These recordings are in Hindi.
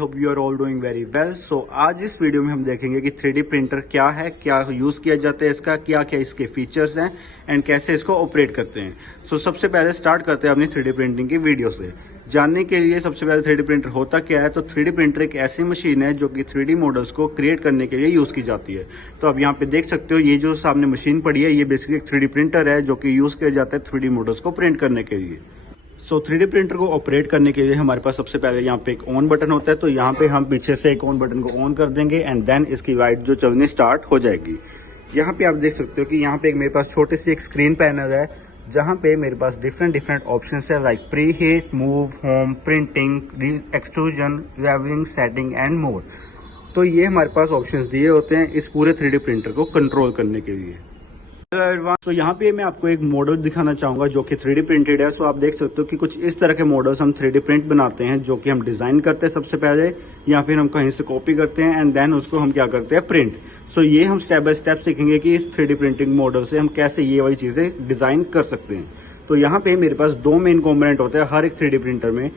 Hope you are all doing very well. So आज इस वीडियो में हम देखेंगे कि 3D प्रिंटर क्या है, क्या यूज किया जाता है इसका, क्या क्या इसके फीचर्स हैं एंड कैसे इसको ऑपरेट करते हैं। सो सबसे पहले स्टार्ट करते हैं अपनी 3D प्रिंटिंग की वीडियो से। जानने के लिए सबसे पहले 3D प्रिंटर होता क्या है, तो 3D प्रिंटर एक ऐसी मशीन है जो कि 3D मॉडल्स को क्रिएट करने के लिए यूज की जाती है। तो अब यहाँ पे देख सकते हो, ये जो सामने मशीन पड़ी है ये बेसिकली एक 3D प्रिंटर है जो कि यूज किया जाता है 3D मॉडल्स को प्रिंट करने के लिए। सो 3D प्रिंटर को ऑपरेट करने के लिए हमारे पास सबसे पहले यहाँ पे एक ऑन बटन होता है। तो यहाँ पे हम पीछे से एक ऑन बटन को ऑन कर देंगे एंड देन इसकी लाइट जो चलनी स्टार्ट हो जाएगी। यहाँ पे आप देख सकते हो कि यहाँ पे एक मेरे पास छोटी सी एक स्क्रीन पैनल है जहाँ पे मेरे पास डिफरेंट ऑप्शंस है like preheat, move, home, printing, extrusion, levelling, setting and more. तो ये हमारे पास ऑप्शंस दिए होते हैं इस पूरे 3D प्रिंटर को कंट्रोल करने के लिए। तो यहाँ पे मैं आपको एक मॉडल दिखाना चाहूंगा जो कि 3D प्रिंटेड है। सो आप देख सकते हो कि कुछ इस तरह के मॉडल्स हम 3D प्रिंट बनाते हैं जो कि हम डिजाइन करते हैं सबसे पहले, या फिर हम कहीं से कॉपी करते हैं एंड देन उसको हम क्या करते हैं, प्रिंट। सो ये हम स्टेप बाय स्टेप सीखेंगे कि इस 3D प्रिंटिंग मॉडल से हम कैसे ये वाली चीजें डिजाइन कर सकते हैं। तो यहाँ पे मेरे पास दो मेन कॉम्पोनेंट होते हैं हर एक 3D प्रिंटर में।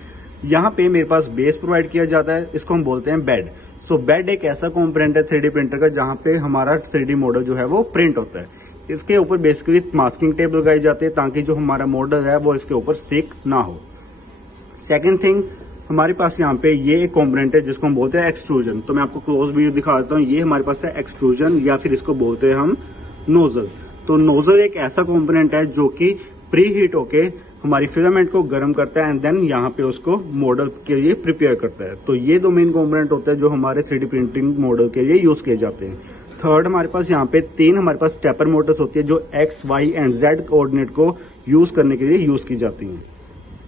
यहाँ पे मेरे पास बेस प्रोवाइड किया जाता है, इसको हम बोलते हैं बेड। सो बेड एक ऐसा कॉम्पोनेंट है 3D प्रिंटर का जहाँ पे हमारा 3D मॉडल जो है वो प्रिंट होता है। इसके ऊपर बेसिकली मास्किंग टेप लगाई जाती है ताकि जो हमारा मॉडल है वो इसके ऊपर स्टिक ना हो। सेकंड थिंग, हमारे पास यहाँ पे ये एक कॉम्पोनेंट है जिसको हम बोलते हैं एक्सट्रूजन। तो मैं आपको क्लोज व्यू दिखा देता हूँ। ये हमारे पास है एक्सट्रूजन, या फिर इसको बोलते हैं हम नोजल। तो नोजल एक ऐसा कॉम्पोनेंट है जो कि प्री हीट होके हमारी फिलामेंट को गर्म करता है एंड देन यहाँ पे उसको मॉडल के लिए प्रिपेयर करता है। तो ये दो मेन कॉम्पोनेंट होते हैं जो हमारे 3D प्रिंटिंग मॉडल के लिए यूज किए जाते हैं। थर्ड, हमारे पास यहाँ पे तीन हमारे पास स्टेपर मोटर्स होती है जो X, Y and Z coordinate को यूज करने के लिए यूज की जाती हैं।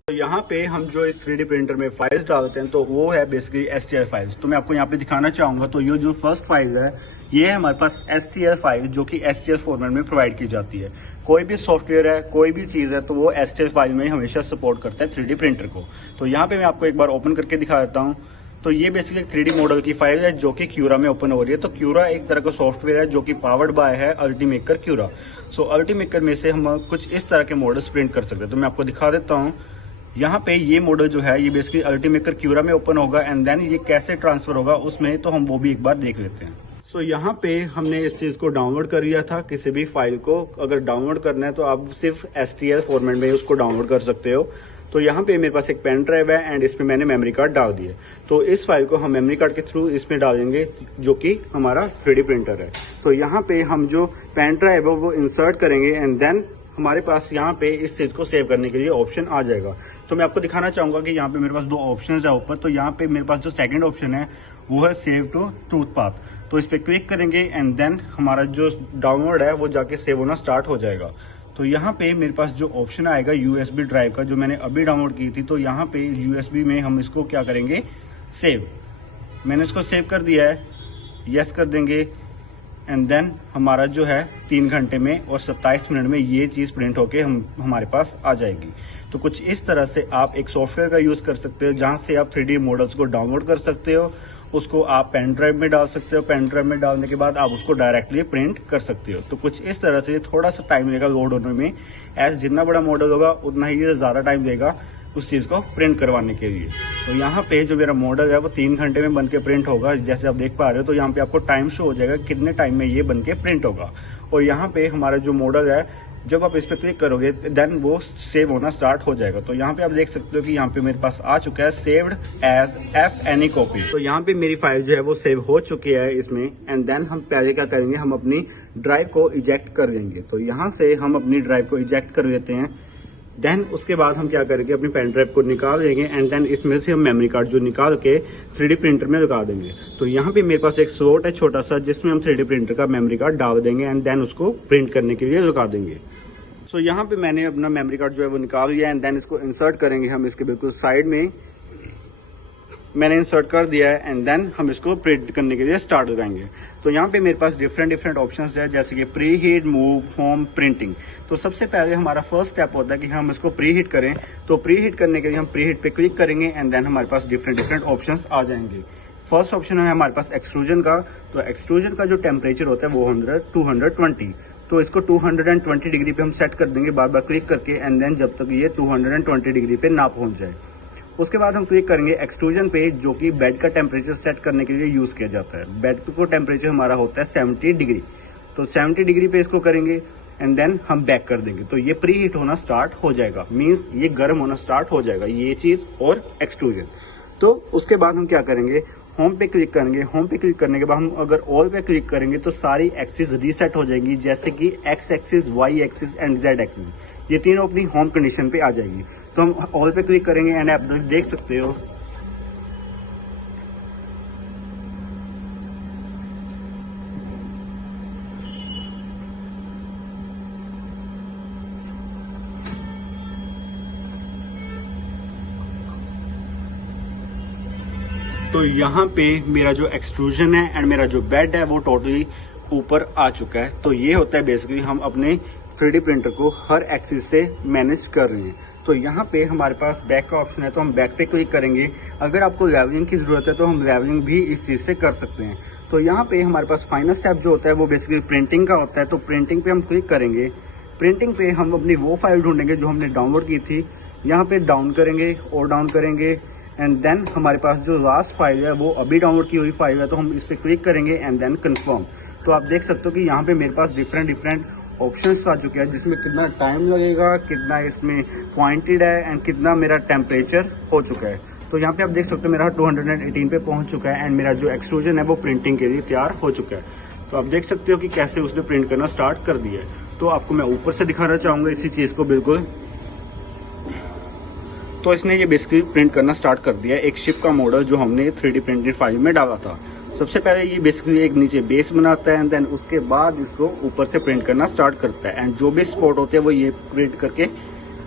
तो यहाँ पे हम जो इस 3D प्रिंटर में फाइल्स डालते हैं तो वो है बेसिकली STL फाइल्स। तो मैं आपको यहाँ पे दिखाना चाहूंगा। तो ये जो फर्स्ट फाइल है ये है हमारे पास STL फाइल जो कि STL फॉर्मेट में प्रोवाइड की जाती है। कोई भी सॉफ्टवेयर है, कोई भी चीज है, तो वो STL फाइल में हमेशा सपोर्ट करता है 3D प्रिंटर को। तो यहाँ पे मैं आपको एक बार ओपन करके दिखा देता हूँ। तो ये बेसिकली 3D मॉडल की फाइल है जो कि क्यूरा में ओपन हो रही है। तो क्यूरा एक तरह का सॉफ्टवेयर है जो कि पावर्ड बाय है अल्टीमेकर क्यूरा। सो अल्टीमेकर में से हम कुछ इस तरह के मॉडल्स प्रिंट कर सकते हैं। तो मैं आपको दिखा देता हूँ। यहाँ पे ये मॉडल जो है ये बेसिकली अल्टीमेकर क्यूरा में ओपन होगा एंड देन ये कैसे ट्रांसफर होगा उसमें तो हम वो भी एक बार देख लेते हैं। सो यहाँ पे हमने इस चीज को डाउनलोड कर लिया था। किसी भी फाइल को अगर डाउनलोड करना है तो आप सिर्फ STL फॉर्मेट में उसको डाउनलोड कर सकते हो। तो यहाँ पे मेरे पास एक पेन ड्राइव है एंड इसमें मैंने मेमोरी कार्ड डाल दिया। तो इस फाइल को हम मेमोरी कार्ड के थ्रू इसमें डालेंगे जो कि हमारा 3D प्रिंटर है। तो यहाँ पे हम जो पेन ड्राइव है वो इंसर्ट करेंगे एंड देन हमारे पास यहाँ पे इस चीज को सेव करने के लिए ऑप्शन आ जाएगा। तो मैं आपको दिखाना चाहूंगा कि यहाँ पे मेरे पास दो ऑप्शन है ऊपर। तो यहाँ पे मेरे पास जो सेकंड ऑप्शन है वो है सेव टू टूथ पाथ। तो इस पे क्लिक करेंगे एंड देन हमारा जो डाउनलोड है वो जाके सेव होना स्टार्ट हो जाएगा। तो यहाँ पे मेरे पास जो ऑप्शन आएगा USB ड्राइव का जो मैंने अभी डाउनलोड की थी, तो यहाँ पे USB में हम इसको क्या करेंगे, सेव। मैंने इसको सेव कर दिया है, यस कर देंगे एंड देन हमारा जो है 3 घंटे में और 27 मिनट में ये चीज प्रिंट होके हमारे पास आ जाएगी। तो कुछ इस तरह से आप एक सॉफ्टवेयर का यूज कर सकते हो जहां से आप 3D मॉडल्स को डाउनलोड कर सकते हो। उसको आप पेन ड्राइव में डाल सकते हो। पेन ड्राइव में डालने के बाद आप उसको डायरेक्टली प्रिंट कर सकते हो। तो कुछ इस तरह से थोड़ा सा टाइम लेगा लोड होने में। एज जितना बड़ा मॉडल होगा उतना ही ज्यादा टाइम लेगा उस चीज को प्रिंट करवाने के लिए। तो यहाँ पे जो मेरा मॉडल है वो 3 घंटे में बनके प्रिंट होगा। जैसे आप देख पा रहे हो तो यहाँ पे आपको टाइम शो हो जाएगा कितने टाइम में ये बनके प्रिंट होगा। और यहाँ पे हमारा जो मॉडल है जब आप इस पे क्लिक करोगे देन वो सेव होना स्टार्ट हो जाएगा। तो यहाँ पे आप देख सकते हो कि यहाँ पे मेरे पास आ चुका है सेव्ड एज FNE कॉपी। तो यहाँ पे मेरी फाइल जो है वो सेव हो चुकी है इसमें एंड देन हम पहले क्या करेंगे, हम अपनी ड्राइव को इजेक्ट कर देंगे। तो यहाँ से हम अपनी ड्राइव को इजेक्ट कर देते हैं। देन उसके बाद हम क्या करेंगे, अपनी पेन ड्राइव को निकाल देंगे एंड देन इसमें से हम मेमोरी कार्ड जो निकाल के 3D प्रिंटर में लगा देंगे। तो यहाँ पे मेरे पास एक स्लॉट है छोटा सा जिसमें हम 3D प्रिंटर का मेमोरी कार्ड डाल देंगे एंड देन उसको प्रिंट करने के लिए लगा देंगे। सो यहाँ पे मैंने अपना मेमोरी कार्ड जो है वो निकाल लिया एंड देन इसको इंसर्ट करेंगे हम इसके बिल्कुल साइड में। मैंने इंसर्ट कर दिया है एंड देन हम इसको प्रिंट करने के लिए स्टार्ट लगाएंगे। तो यहाँ पे मेरे पास डिफरेंट ऑप्शंस है जैसे कि pre heat, move, home, printing. तो सबसे पहले हमारा फर्स्ट स्टेप होता है कि हम इसको प्री हीट करें। तो प्री हीट करने के लिए हम प्री हीट पे क्लिक करेंगे एंड देन हमारे पास डिफरेंट ऑप्शंस आ जाएंगे। फर्स्ट ऑप्शन है हमारे पास एक्सट्रूजन का। तो एक्सट्रूजन का जो टेम्परेचर होता है वो 220। तो इसको 220 डिग्री पे हम सेट कर देंगे बार बार क्लिक करके एंड देन जब तक ये 220 डिग्री पे ना पहुंच जाए। उसके बाद हम क्लिक करेंगे एक्सट्रूजन पे, जो कि बेड का टेम्परेचर सेट करने के लिए यूज किया जाता है। बेड को टेम्परेचर हमारा होता है 70 डिग्री, तो 70 डिग्री पे इसको करेंगे एंड देन हम बैक कर देंगे, तो ये प्री हीट होना स्टार्ट हो जाएगा, मींस ये गर्म होना स्टार्ट हो जाएगा ये चीज और एक्सट्रूजन। तो उसके बाद हम क्या करेंगे, होम पे क्लिक करेंगे। होम पे क्लिक करने के बाद हम अगर ऑल पे क्लिक करेंगे तो सारी एक्सिस रीसेट हो जाएगी, जैसे कि X axis, Y axis and Z axis, ये तीनों अपनी होम कंडीशन पे आ जाएगी। तो हम ऑल पे क्लिक करेंगे एंड आप देख सकते हो तो यहाँ पे मेरा जो एक्सट्रूजन है एंड मेरा जो बेड है वो टोटली ऊपर आ चुका है। तो ये होता है बेसिकली हम अपने 3D प्रिंटर को हर एक्सिस से मैनेज कर रहे हैं। तो यहाँ पे हमारे पास बैक का ऑप्शन है, तो हम बैक पे क्लिक करेंगे। अगर आपको लेवलिंग की जरूरत है तो हम लेवलिंग भी इस चीज से कर सकते हैं। तो यहाँ पे हमारे पास फाइनल स्टेप जो होता है वो बेसिकली प्रिंटिंग का होता है। तो प्रिंटिंग पे हम क्लिक करेंगे। प्रिंटिंग पे हम अपनी वो फाइल ढूंढेंगे जो हमने डाउनलोड की थी। यहाँ पे डाउन करेंगे और डाउन करेंगे एंड देन हमारे पास जो लास्ट फाइल है वो अभी डाउनलोड की हुई फाइल है, तो हम इस पर क्लिक करेंगे एंड देन कंफर्म। तो आप देख सकते हो कि यहाँ पे मेरे पास डिफरेंट ऑप्शंस आ चुके हैं, जिसमें कितना टाइम लगेगा, कितना इसमें पॉइंटेड है एंड कितना मेरा टेम्परेचर हो चुका है। तो यहाँ पे आप देख सकते हो मेरा 218 पे पहुंच चुका है एंड मेरा जो एक्सट्रूजन है वो प्रिंटिंग के लिए तैयार हो चुका है। तो आप देख सकते हो कि कैसे उसने प्रिंट करना स्टार्ट कर दिया है। तो आपको मैं ऊपर से दिखाना चाहूंगा इसी चीज को बिल्कुल। तो इसने ये बेसिकली प्रिंट करना स्टार्ट कर दिया, एक शिप का मॉडल जो हमने 3D प्रिंटेड फाइल में डाला था। सबसे पहले ये बेसिकली एक नीचे बेस बनाता है एंड देन उसके बाद इसको ऊपर से प्रिंट करना स्टार्ट करता है एंड जो भी स्पॉट होते हैं वो ये प्रिंट करके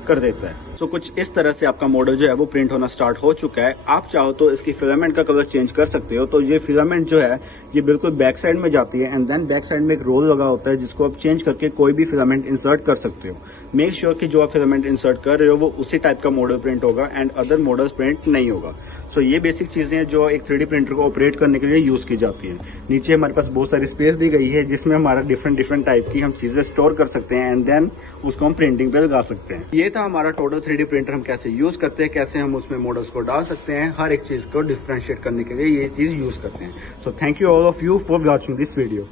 कर देता है। तो कुछ इस तरह से आपका मॉडल जो है वो प्रिंट होना स्टार्ट हो चुका है। आप चाहो तो इसकी फिलामेंट का कलर चेंज कर सकते हो। तो ये फिलामेंट जो है ये बिल्कुल बैक साइड में जाती है एंड देन बैक साइड में एक रोल लगा होता है जिसको आप चेंज करके कोई भी फिलामेंट इंसर्ट कर सकते हो। मेक श्योर कि जो आप फिलामेंट इंसर्ट कर रहे हो वो उसी टाइप का मॉडल प्रिंट होगा एंड अदर मॉडल्स प्रिंट नहीं होगा। सो ये बेसिक चीजें हैं जो एक 3D प्रिंटर को ऑपरेट करने के लिए यूज की जाती है। नीचे हमारे पास बहुत सारी स्पेस दी गई है जिसमें हमारा डिफरेंट टाइप की हम चीजें स्टोर कर सकते हैं एंड देन उसको हम प्रिंटिंग पे लगा सकते हैं। ये था हमारा टोटल 3D प्रिंटर, हम कैसे यूज करते हैं, कैसे हम उसमें मॉडल्स को डाल सकते हैं, हर एक चीज को डिफरेंशिएट करने के लिए ये चीज यूज करते हैं। So thank you all of you for watching this video.